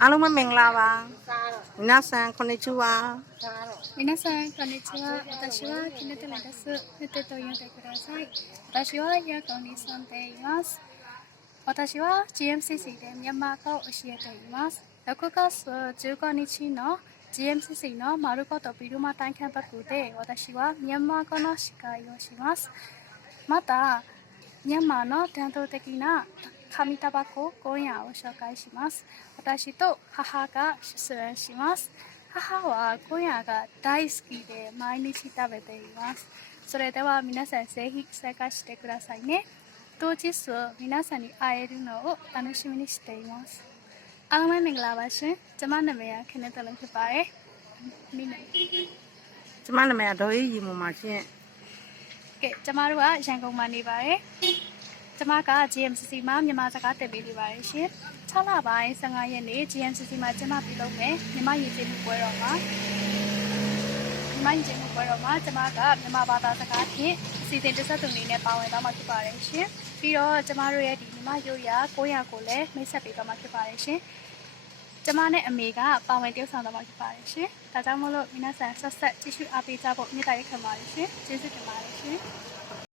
အားလုံးပဲမင်္ဂလာပါ皆さんこんにちは皆さんこんにちは。私はキネテレです。見てと呼んでください。私はヤコに住んでいます。私は GMCC でミャンマー語を教えています。6月15日の GMCC の丸ごとビルマ体験バッグで私はミャンマー語の司会をします。また、ミャンマーの伝統的な紙タバコ今夜を紹介します。私と母が出演します。母は今夜が大好きで毎日食べています。それでは皆さんぜひ参加してくださいね。当日皆さんに会えるのを楽しみにしています。အားလုံးပဲမင်္ဂလာပါရှင်။ကျွန်မနာမည်ကခနဲ့တလုံးဖြစ်ပါတယ်။မိနေ ကျမနာမည်ကဒေါ်အေးရီမွန်ပါရှင် ။ကဲကျွန်မတို့ကရန်ကုန်မှာနေပါတယ်။ကျွန်မက GMCC မှာမြန်မာစကားတက်ပေးနေပါတယ်ရှင်။6လပိုင်း15ရက်နေ့ GMCC မှာကျွန်မပြုလုပ်မယ်မြန်မာရည်စည်မှုပွဲတော်မှာကျွန်မကမြန်မာဘာသာစကားဖြင့်အစီအစဉ်တက်ဆက်သူအနေနဲ့ပါဝင်သွားမှာဖြစ်ပါတယ်ရှင်။ပြီးတော့ကျွန်မတို့ရဲ့ဒီမြန်မာရိုးရာ900ကိုလည်းမိတ်ဆက်ပေးသွားမှာဖြစ်ပါတယ်ရှင်။ကျွန်မနဲ့အမေကပါဝင်တယောက်ဆောင်သွားမှာဖြစ်ပါတယ်ရှင်။ဒါကြောင့်မို့လို့皆さんဆက်ဆက်ကြည့်ရှုအားပေးကြဖို့မြတ်တာရက်ခံပါတယ်ရှင်။ကျေးဇူးတင်ပါတယ်ရှင်။